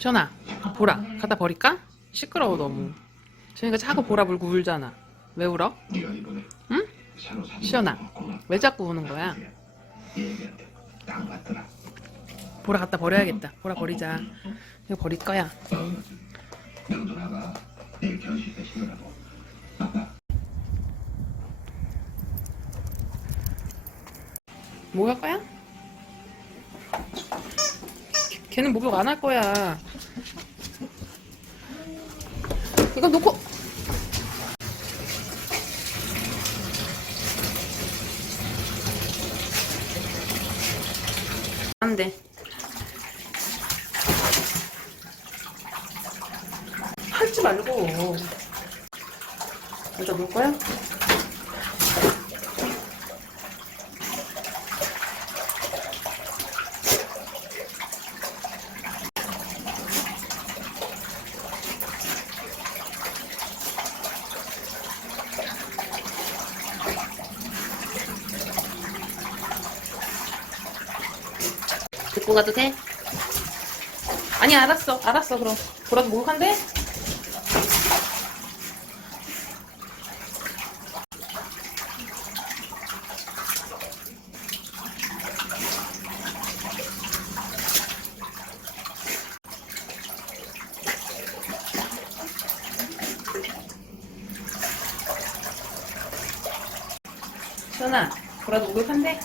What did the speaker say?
시연아, 보라 갖다 버릴까? 시끄러워 너무. 시연이가 자꾸 보라 물고 울잖아. 왜 울어? 응? 시연아, 왜 자꾸 우는 거야? 보라 갖다 버려야겠다. 보라 버리자. 이거 버릴 거야. 뭐 할 거야? 걔는 목욕 안 할 거야. 이거 놓고. 안 돼. 하지 말고. 여기다 놓을 거야? 듣고 가도 돼? 아니 알았어 그럼. 보라도 목욕한대? 시연아, 보라도 목욕한대?